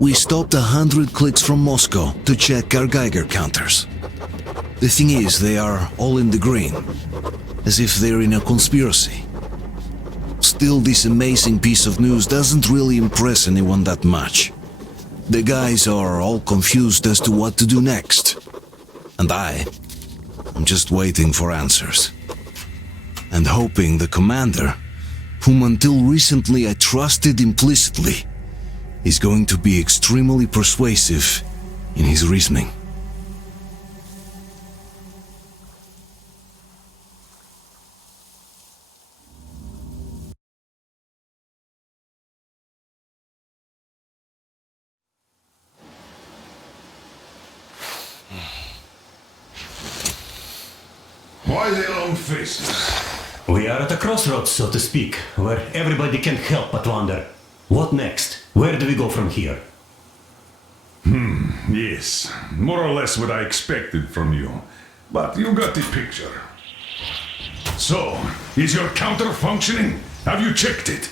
We stopped 100 clicks from Moscow to check our Geiger counters. The thing is, they are all in the green, as if they're in a conspiracy. Still, this amazing piece of news doesn't really impress anyone that much. The guys are all confused as to what to do next. And I'm just waiting for answers. And hoping the commander, whom until recently I trusted implicitly, is going to be extremely persuasive in his reasoning. Why the long faces? We are at a crossroads, so to speak, where everybody can help but wonder. What next? Where do we go from here? Yes, more or less what I expected from you. But you got the picture. So, is your counter functioning? Have you checked it?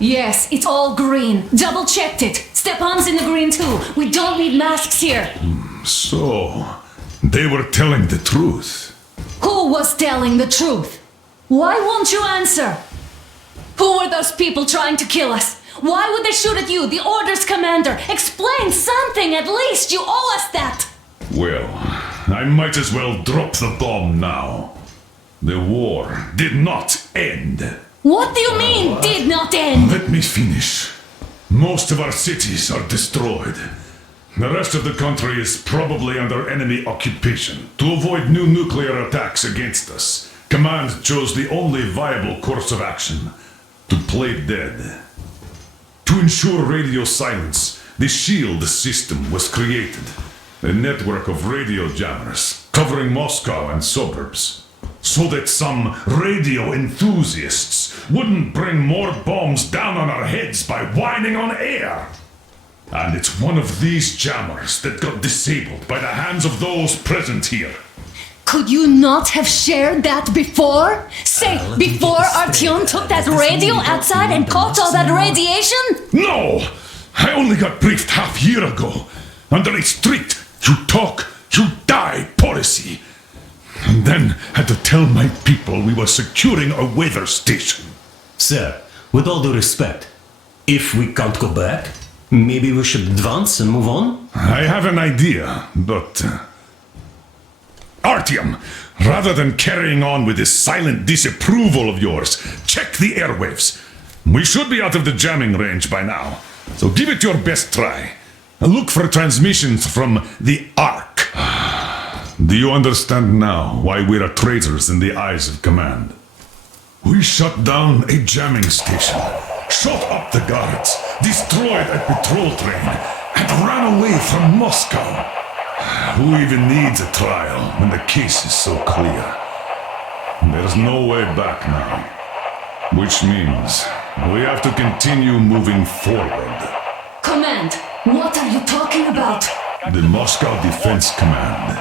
Yes, it's all green. Double checked it. Stepan's in the green too. We don't need masks here. So, they were telling the truth. Who was telling the truth? Why won't you answer? Who were those people trying to kill us? Why would they shoot at you, the Order's commander? Explain something at least, you owe us that! Well, I might as well drop the bomb now. The war did not end. What do you mean, did not end? Let me finish. Most of our cities are destroyed. The rest of the country is probably under enemy occupation. To avoid new nuclear attacks against us, Command chose the only viable course of action: to play dead. To ensure radio silence, the SHIELD system was created, a network of radio jammers covering Moscow and suburbs, so that some radio enthusiasts wouldn't bring more bombs down on our heads by whining on air. And it's one of these jammers that got disabled by the hands of those present here. Could you not have shared that before? Say, before Auktyon took that radio outside and caught all that radiation? No! I only got briefed half year ago, under a strict you talk, you die policy. And then had to tell my people we were securing a weather station. Sir, with all due respect, if we can't go back, maybe we should advance and move on? I have an idea, but... Artyom, rather than carrying on with this silent disapproval of yours, check the airwaves. We should be out of the jamming range by now, so give it your best try. Look for transmissions from the Ark. Do you understand now why we're traitors in the eyes of Command? We shut down a jamming station, shot up the guards, destroyed a patrol train, and ran away from Moscow. Who even needs a trial when the case is so clear? There's no way back now. Which means we have to continue moving forward. Command, what are you talking about? The Moscow Defense Command.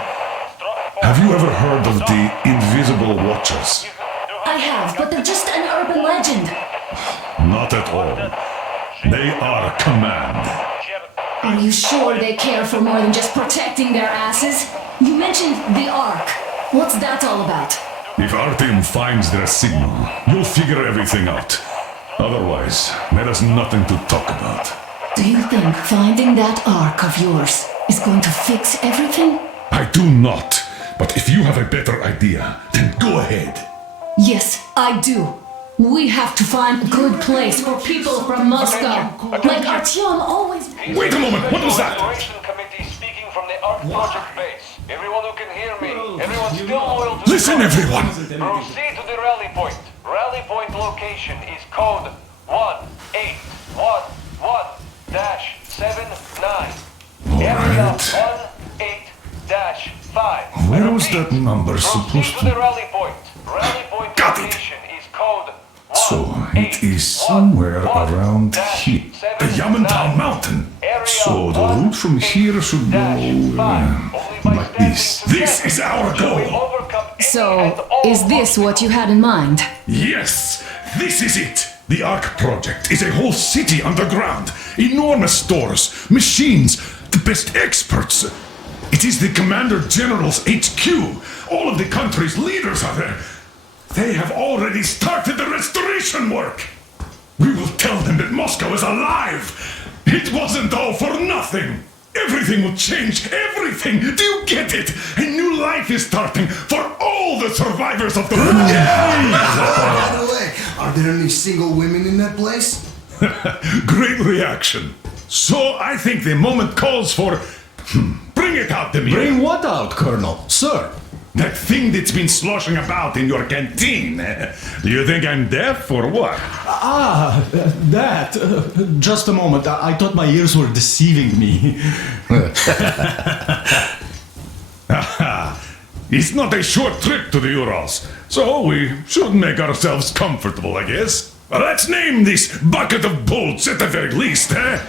Have you ever heard of the Invisible Watchers? I have, but they're just an urban legend. Not at all. They are Command. Are you sure they care for more than just protecting their asses? You mentioned the Ark. What's that all about? If Artyom finds their signal, you'll figure everything out. Otherwise, there is nothing to talk about. Do you think finding that Ark of yours is going to fix everything? I do not. But if you have a better idea, then go ahead. Yes, I do. We have to find a good place for people from Moscow. Like Auktyon always... Wait a moment, what was that? Operation Committee speaking from the Ark Project base. Everyone who can hear me, everyone still loyal to Listen, the everyone! Proceed to the rally point. Rally point location is code 1811-79. Area 18-5. Where was that number supposed Proceed to the to... rally point. Rally point Got it. location is code So, it is somewhere around here. The Yamantau Mountain. So, the route from here should go... like this. This is our goal! So, is this what you had in mind? Yes! This is it! The Ark Project is a whole city underground. Enormous stores, machines, the best experts. It is the Commander General's HQ. All of the country's leaders are there. They have already started the restoration work. We will tell them that Moscow is alive. It wasn't all for nothing. Everything will change. Everything. Do you get it? A new life is starting for all the survivors of the war. By the way, are there any single women in that place? Great reaction. So I think the moment calls for... Bring it out, Demir. Bring what out, Colonel? Sir? That thing that's been sloshing about in your canteen. Do you think I'm deaf or what? That. Just a moment. I thought my ears were deceiving me. It's not a short trip to the Urals, so we should make ourselves comfortable, I guess. Let's name this bucket of bolts at the very least, eh?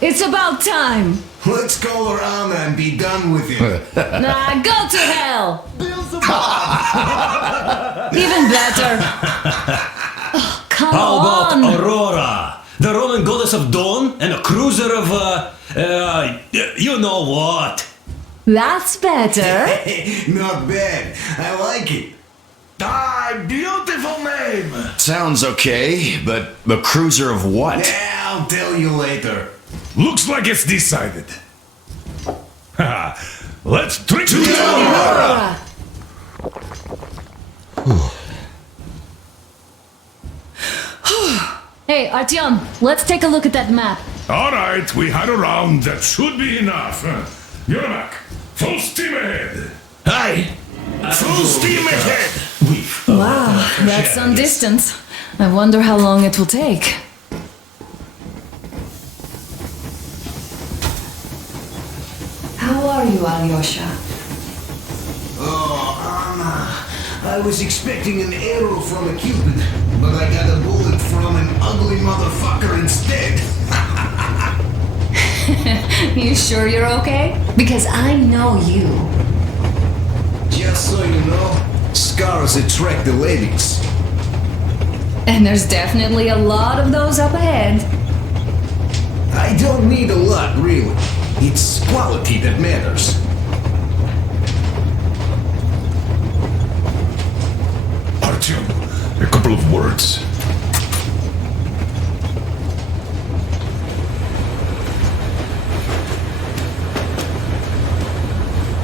It's about time. Let's call her Anna and be done with it. Nah, go to hell. Even better. Oh, come How about on. Aurora? The Roman goddess of dawn and a cruiser of, you know what? That's better. Not bad. I like it. Beautiful name! Sounds okay, but a cruiser of what? Yeah, I'll tell you later. Looks like it's decided. Let's drink to Aurora. Hey, Auktyon, let's take a look at that map. All right, we had a round. That should be enough. You're back. Full steam ahead. Hi! Full steam ahead. Wow, that's some distance. I wonder how long it will take. How are you, Alyosha? Oh, Anna. I was expecting an arrow from a cupid, but I got a bullet from an ugly motherfucker instead. You sure you're okay? Because I know you. Just so you know, scars attract the ladies. And there's definitely a lot of those up ahead. I don't need a lot, really. It's quality that matters. Artyom, a couple of words.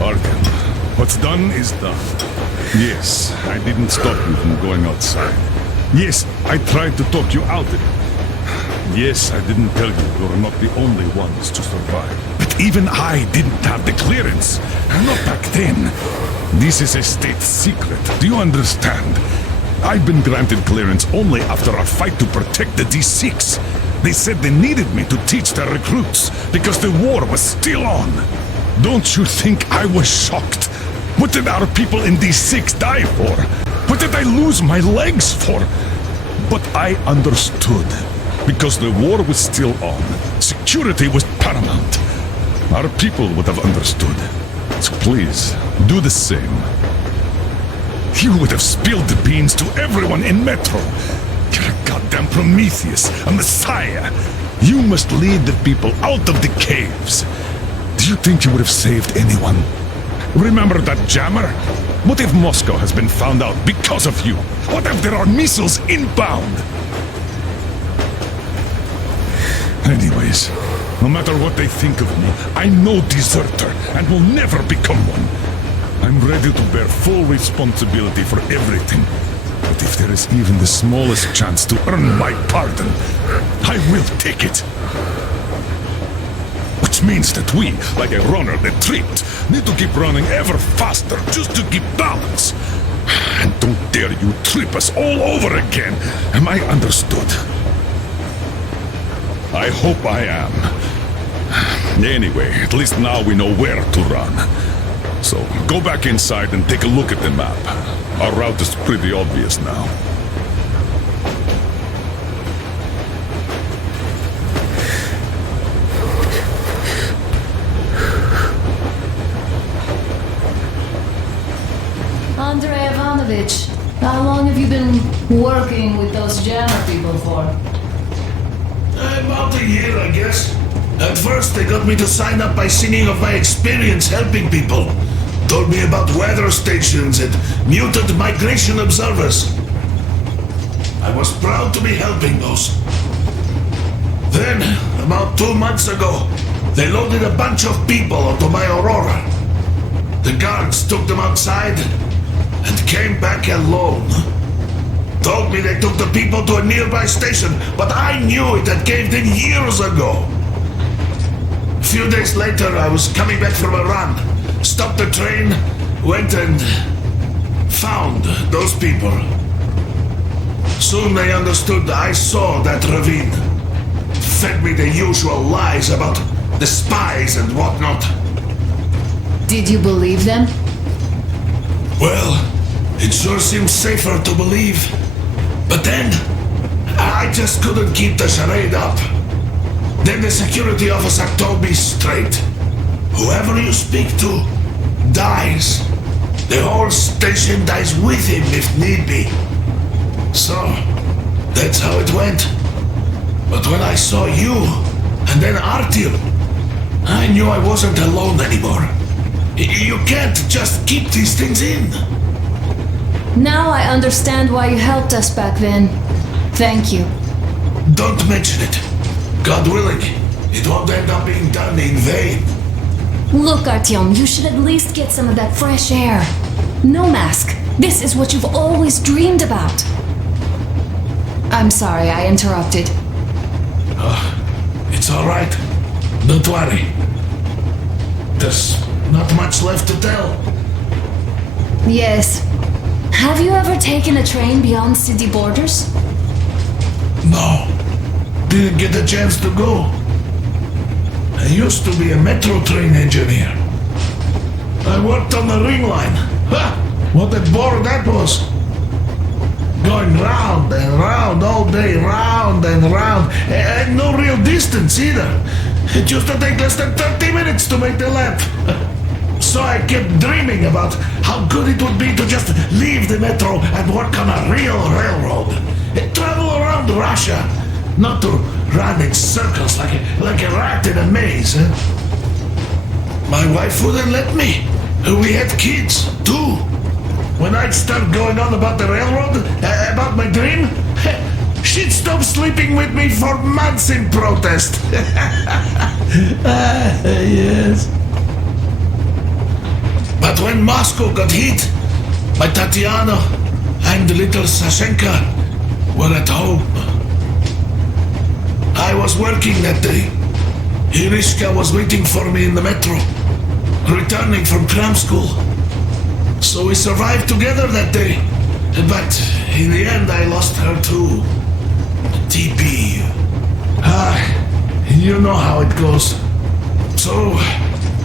Artyom, what's done is done. Yes, I didn't stop you from going outside. Yes, I tried to talk you out of it. Yes, I didn't tell you you're not the only ones to survive. But even I didn't have the clearance. Not back then. This is a state secret. Do you understand? I've been granted clearance only after our fight to protect the D6. They said they needed me to teach their recruits because the war was still on. Don't you think I was shocked? What did our people in D6 die for? What did I lose my legs for? But I understood. Because the war was still on. Security was paramount. Our people would have understood. So please, do the same. You would have spilled the beans to everyone in Metro. You're a goddamn Prometheus, a messiah. You must lead the people out of the caves. Do you think you would have saved anyone? Remember that jammer? What if Moscow has been found out because of you? What if there are missiles inbound? Anyways, no matter what they think of me, I'm no deserter and will never become one. I'm ready to bear full responsibility for everything. But if there is even the smallest chance to earn my pardon, I will take it. Which means that we, like a runner that tripped, need to keep running ever faster just to keep balance. And don't dare you trip us all over again. Am I understood? I hope I am. Anyway, at least now we know where to run. So, go back inside and take a look at the map. Our route is pretty obvious now. Andrei Ivanovich, how long have have you been working with those jammer people for? About a year, I guess. At first, they got me to sign up by singing of my experience helping people. Told me about weather stations and mutant migration observers. I was proud to be helping those. Then, about 2 months ago, they loaded a bunch of people onto my Aurora. The guards took them outside and came back alone. Told me they took the people to a nearby station, but I knew it had caved in years ago. A few days later, I was coming back from a run. Stopped the train, went and found those people. Soon they understood I saw that ravine. Fed me the usual lies about the spies and whatnot. Did you believe them? Well, it sure seems safer to believe. But then, I just couldn't keep the charade up. Then the security officer told me straight. Whoever you speak to dies. The whole station dies with him if need be. So, that's how it went. But when I saw you, and then Auktyon, I knew I wasn't alone anymore. You can't just keep these things in. Now I understand why you helped us back then. Thank you. Don't mention it. God willing, it won't end up being done in vain. Look, Auktyon, you should at least get some of that fresh air. No mask. This is what you've always dreamed about. I'm sorry I interrupted. It's all right. Don't worry. There's not much left to tell. Yes. Have you ever taken a train beyond city borders? No. Didn't get a chance to go. I used to be a metro train engineer. I worked on the ring line. Ha! What a bore that was. Going round and round all day, round and round. And no real distance either. It used to take less than 30 minutes to make the lap. So I kept dreaming about how good it would be to just leave the metro and work on a real railroad. And travel around Russia, not to run in circles like a rat in a maze. My wife wouldn't let me. We had kids, too. When I'd start going on about the railroad, about my dream, she'd stop sleeping with me for months in protest. Yes. But when Moscow got hit, my Tatiana and little Sashenka were at home. I was working that day. Irishka was waiting for me in the metro, returning from cram school. So we survived together that day. But in the end, I lost her too. TP. You know how it goes. So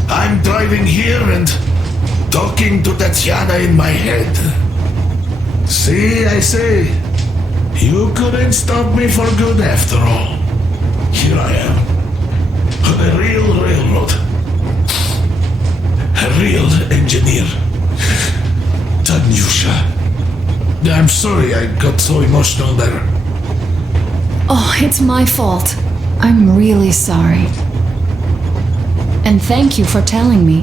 I'm driving here and talking to Tatiana in my head. See, I say, you couldn't stop me for good after all. Here I am, on a real railroad. A real engineer. Tanyusha. I'm sorry I got so emotional there. Oh, it's my fault. I'm really sorry. And thank you for telling me.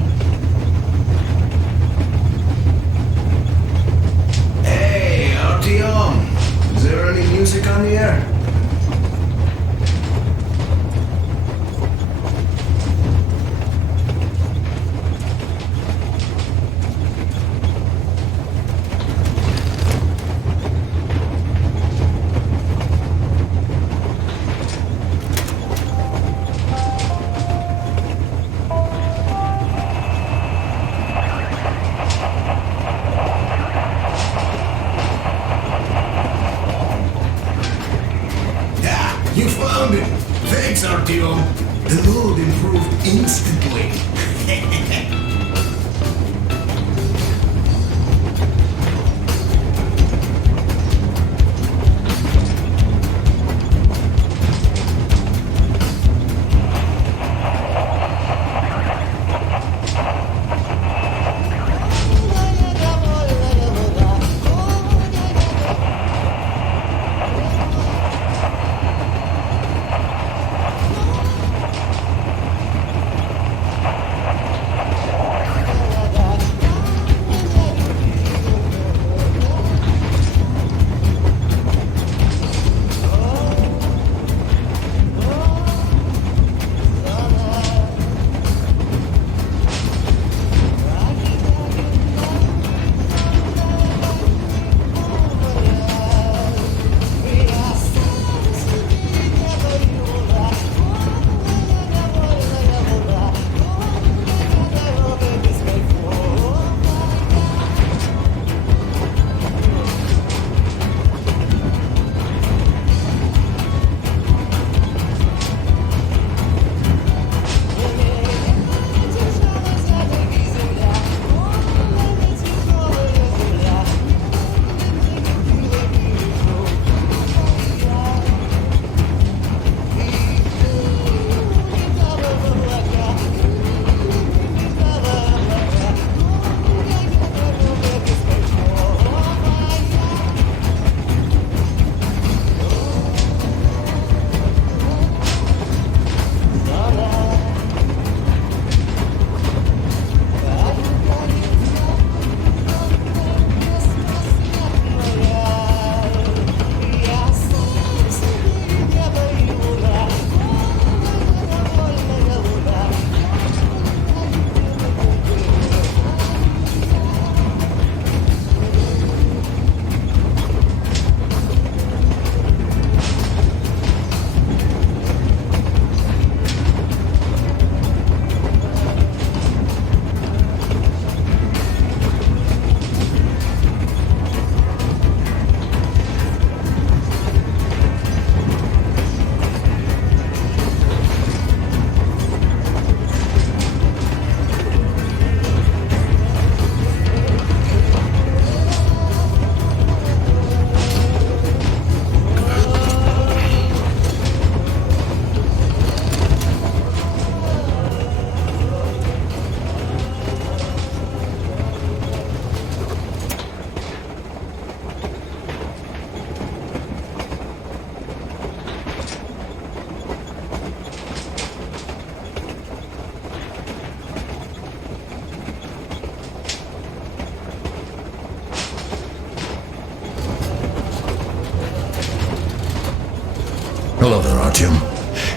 Hey, Auktyon. Is there any music on the air? You found it! Thanks, Auktyon. The mood improved instantly.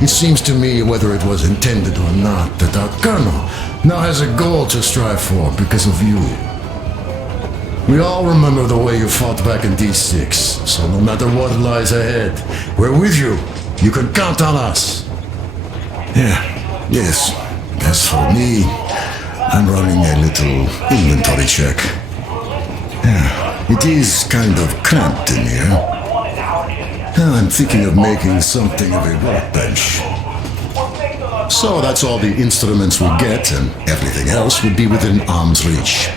It seems to me, whether it was intended or not, that our colonel now has a goal to strive for because of you. We all remember the way you fought back in D6, so no matter what lies ahead, we're with you. You can count on us. Yes. As for me, I'm running a little inventory check. It is kind of cramped in here. I'm thinking of making something of a workbench. So that's all the instruments we get, and everything else would be within arm's reach.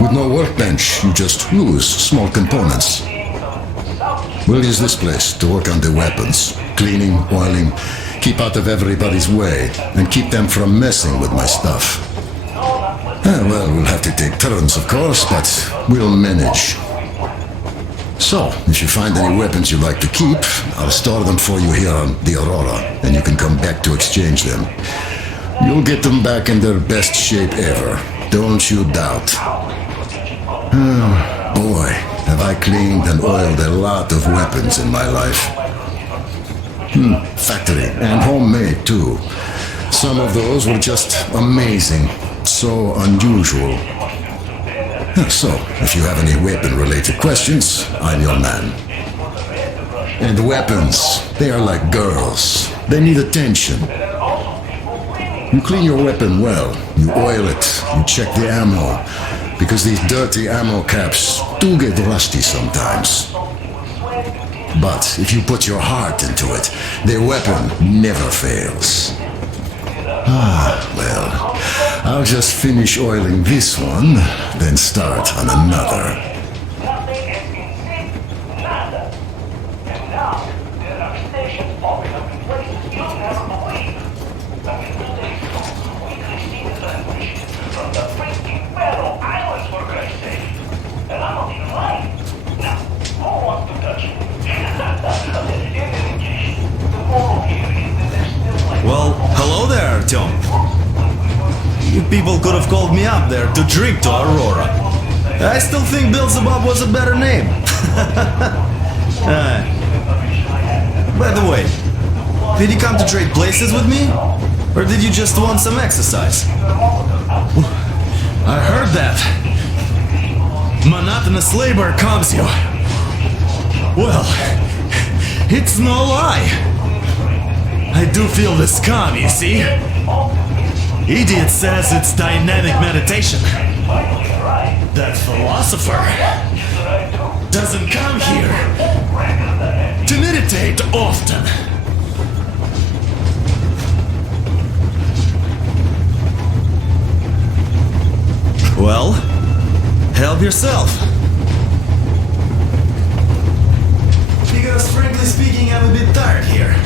With no workbench, you just lose small components. We'll use this place to work on the weapons. Cleaning, oiling, keep out of everybody's way, and keep them from messing with my stuff. Well, we'll have to take turns, of course, but we'll manage. So, if you find any weapons you'd like to keep, I'll store them for you here on the Aurora, and you can come back to exchange them. You'll get them back in their best shape ever. Don't you doubt. Boy, have I cleaned and oiled a lot of weapons in my life. Factory and homemade too. Some of those were just amazing. So unusual. So, if you have any weapon-related questions, I'm your man. And weapons, they are like girls. They need attention. You clean your weapon well, you oil it, you check the ammo, because these dirty ammo caps do get rusty sometimes. But if you put your heart into it, the weapon never fails. Well, I'll just finish oiling this one, then start on another. Well, hello there, Auktyon. You people could have called me up there to drink to Aurora. I still think Beelzebub was a better name. By the way, did you come to trade places with me? Or did you just want some exercise? I heard that. Monotonous labor calms you. Well, it's no lie. I do feel this calm, you see? Idiot says it's dynamic meditation. That philosopher doesn't come here to meditate often. Well, help yourself. Because frankly speaking, I'm a bit tired here.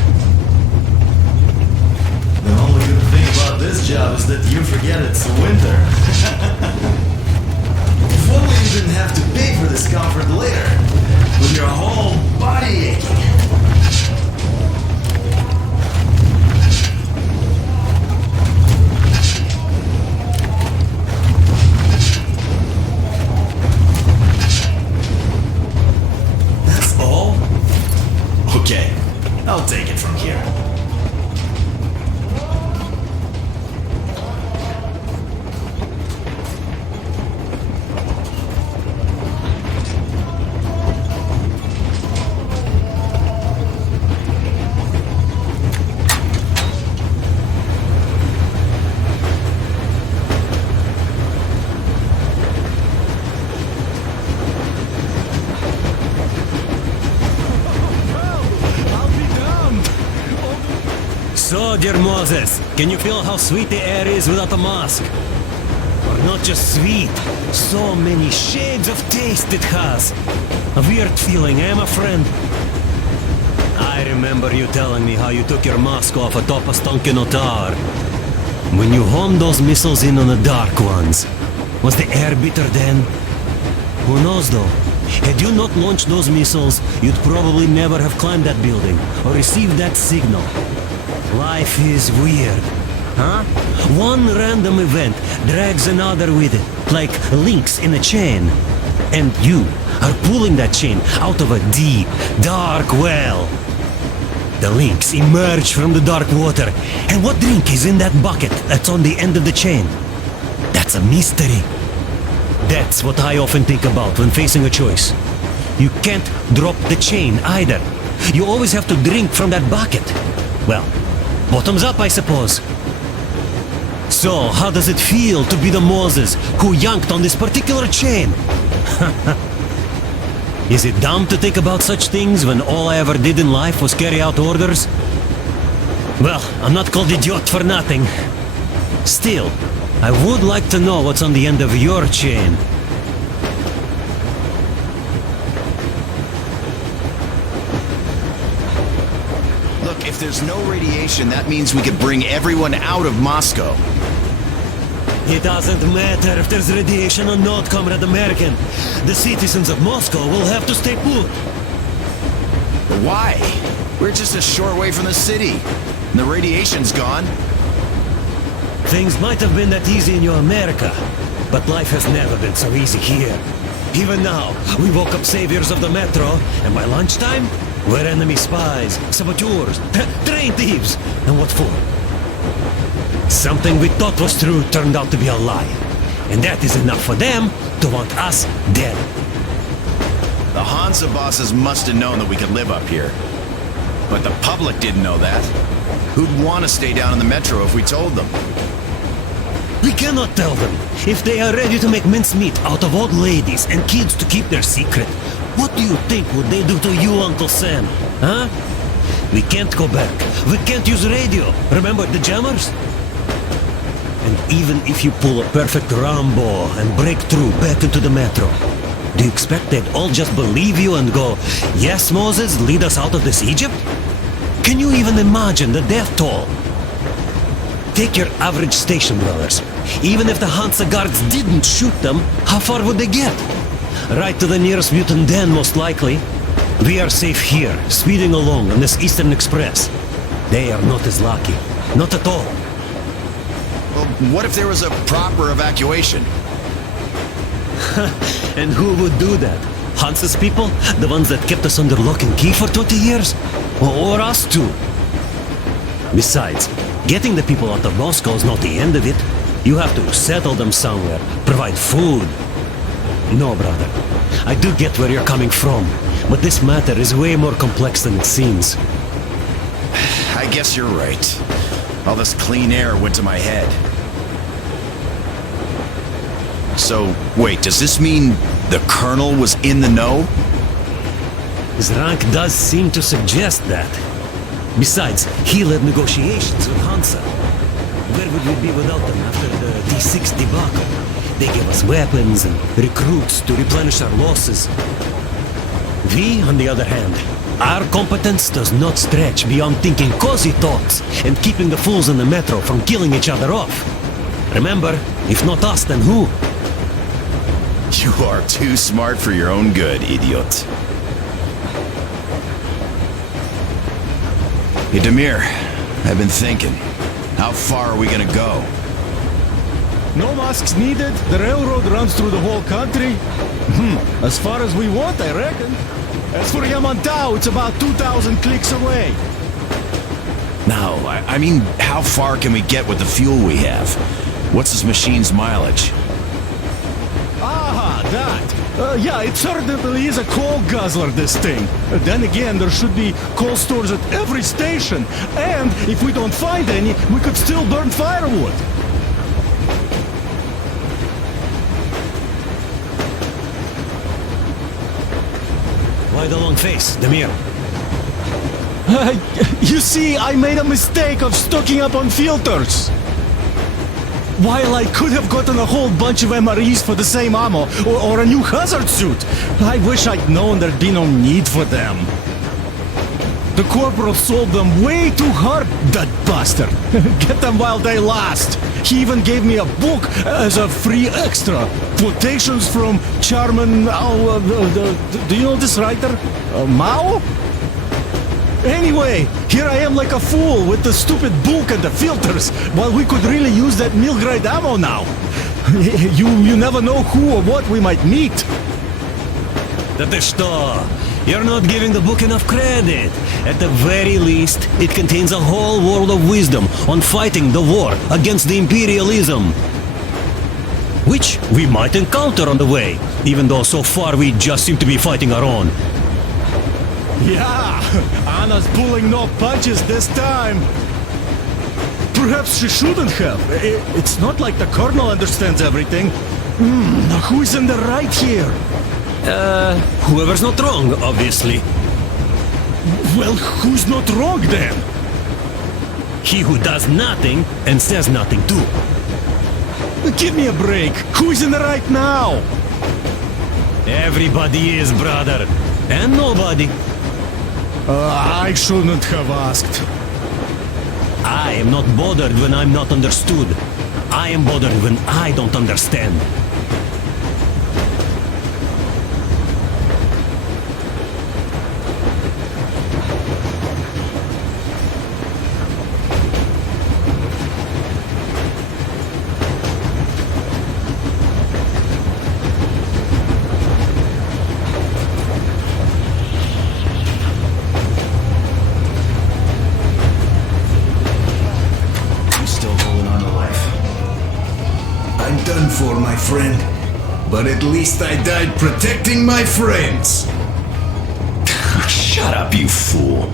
The only good thing about this job is that you forget it's winter. If only you didn't have to pay for this comfort later, with your whole body aching. That's all? Okay, I'll take it from here. So, dear Moses, can you feel how sweet the air is without a mask? Or not just sweet, so many shades of taste it has. A weird feeling, eh, my friend? I remember you telling me how you took your mask off atop a Auktyon tower. When you homed those missiles in on the dark ones, was the air bitter then? Who knows though? Had you not launched those missiles, you'd probably never have climbed that building or received that signal. Life is weird, huh? One random event drags another with it, like links in a chain. And you are pulling that chain out of a deep, dark well. The links emerge from the dark water. And what drink is in that bucket that's on the end of the chain? That's a mystery. That's what I often think about when facing a choice. You can't drop the chain either. You always have to drink from that bucket. Well, bottoms up, I suppose. So, how does it feel to be the Moses who yanked on this particular chain? Is it dumb to think about such things when all I ever did in life was carry out orders? Well, I'm not called idiot for nothing. Still, I would like to know what's on the end of your chain. Look, if there's no radiation, that means we could bring everyone out of Moscow. It doesn't matter if there's radiation or not, Comrade American. The citizens of Moscow will have to stay put. But why? We're just a short way from the city. And the radiation's gone. Things might have been that easy in your America, but life has never been so easy here. Even now, we woke up saviors of the metro, and by lunchtime, we're enemy spies, saboteurs, train thieves. And what for? Something we thought was true turned out to be a lie. And that is enough for them to want us dead. The Hansa bosses must have known that we could live up here. But the public didn't know that. Who'd want to stay down in the metro if we told them? We cannot tell them. If they are ready to make mincemeat out of old ladies and kids to keep their secret, what do you think would they do to you, Uncle Sam? Huh? We can't go back. We can't use radio. Remember the jammers? And even if you pull a perfect Rambo and break through back into the metro, do you expect they'd all just believe you and go, "Yes, Moses, lead us out of this Egypt"? Can you even imagine the death toll? Take your average station dwellers. Even if the Hansa guards didn't shoot them, how far would they get? Right to the nearest mutant den, most likely. We are safe here, speeding along on this Eastern Express. They are not as lucky. Not at all. Well, what if there was a proper evacuation? And who would do that? Hansa's people? The ones that kept us under lock and key for 20 years? Or us too? Besides, getting the people out of Moscow is not the end of it. You have to settle them somewhere, provide food. No, brother. I do get where you're coming from, but this matter is way more complex than it seems. I guess you're right. All this clean air went to my head. So, wait, does this mean the Colonel was in the know? His rank does seem to suggest that. Besides, he led negotiations with Hansa. Where would we be without them after the D6 debacle? They gave us weapons and recruits to replenish our losses. We, on the other hand, our competence does not stretch beyond thinking cozy thoughts and keeping the fools in the metro from killing each other off. Remember, if not us, then who? You are too smart for your own good, idiot. Hey, Demir, I've been thinking. How far are we gonna go? No masks needed. The railroad runs through the whole country. As far as we want, I reckon. As for Yamantau, it's about 2,000 clicks away. No, I mean, how far can we get with the fuel we have? What's this machine's mileage? Aha, that. Yeah, it certainly is a coal guzzler, this thing. Then again, there should be coal stores at every station. And if we don't find any, we could still burn firewood. Why the long face, Demir? You see, I made a mistake of stocking up on filters. While I could have gotten a whole bunch of MREs for the same ammo, or a new hazard suit, I wish I'd known there'd be no need for them. The corporal sold them way too hard, that bastard. Get them while they last. He even gave me a book as a free extra. Quotations from Charman... do you know this writer? Mao? Anyway, here I am like a fool with the stupid book and the filters, while we could really use that mill-grade ammo now. You never know who or what we might meet. Да ты что? You're not giving the book enough credit. At the very least, it contains a whole world of wisdom on fighting the war against the imperialism. Which we might encounter on the way, even though so far we just seem to be fighting our own. Yeah, Anna's pulling no punches this time. Perhaps she shouldn't have. It's not like the Colonel understands everything. Who's in the right here? Whoever's not wrong, obviously. Well, who's not wrong then? He who does nothing and says nothing too. Give me a break. Who's in the right now? Everybody is, brother. And nobody. I shouldn't have asked. I am not bothered when I'm not understood. I am bothered when I don't understand. Done for, my friend. But at least I died protecting my friends. Shut up, you fool.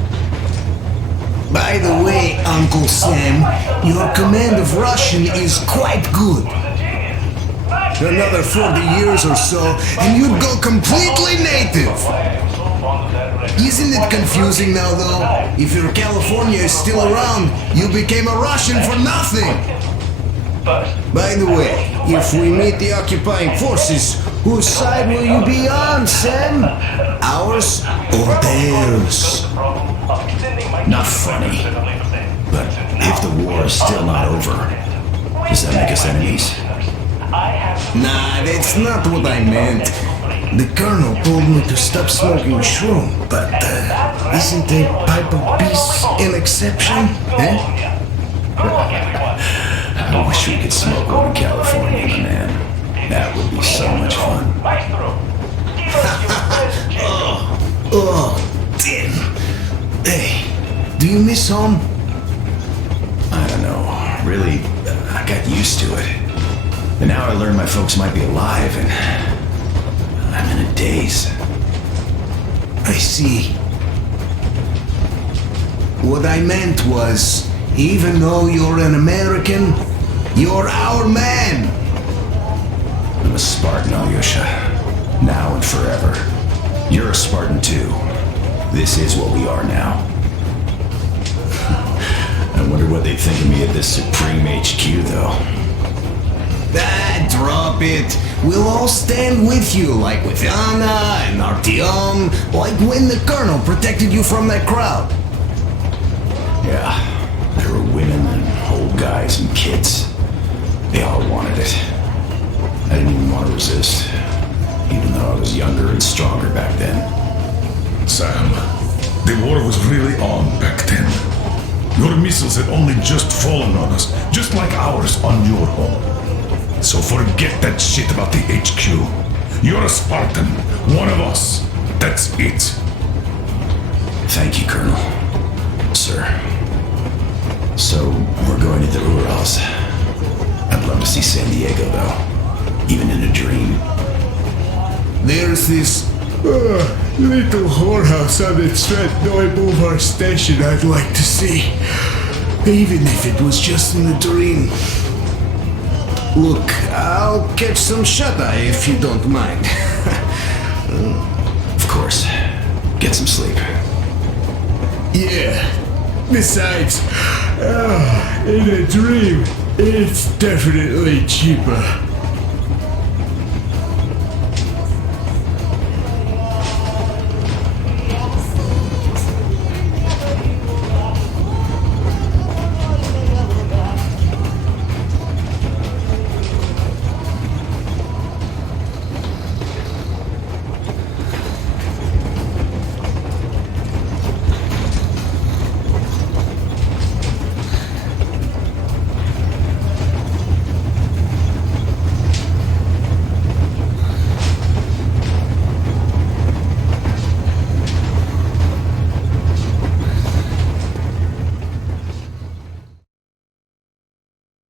By the way, Uncle Sam, your command of Russian is quite good. Another 40 years or so, and you'd go completely native. Isn't it confusing now, though? If your California is still around, you became a Russian for nothing. By the way, if we meet the occupying forces, whose side will you be on, Sam? Ours or theirs? Not funny. But if the war is still not over, does that make us enemies? Nah, that's not what I meant. The Colonel told me to stop smoking shroom, but isn't a pipe of peace an exception, eh? I wish we could smoke one in California, man. That would be so much fun. Oh, damn. Hey, do you miss home? I don't know. Really, I got used to it. And now I learned my folks might be alive, and I'm in a daze. I see. What I meant was, even though you're an American, you're our man! I'm a Spartan, Alyosha. Now and forever. You're a Spartan too. This is what we are now. I wonder what they think of me at this Supreme HQ, though. Ah, drop it. We'll all stand with you, like with Anna and Auktyon, like when the Colonel protected you from that crowd. Yeah, there were women and old guys and kids. They all wanted it. I didn't even want to resist, even though I was younger and stronger back then. Sam, the war was really on back then. Your missiles had only just fallen on us, just like ours on your home. So forget that shit about the HQ. You're a Spartan, one of us. That's it. Thank you, Colonel. Sir. So, we're going to the Urals. I'd love to see San Diego, though. Even in a dream. There's this little whorehouse on its Red Noi Boulevard station I'd like to see. Even if it was just in a dream. Look, I'll catch some shut-eye if you don't mind. Of course. Get some sleep. Yeah. Besides, in a dream, it's definitely cheaper.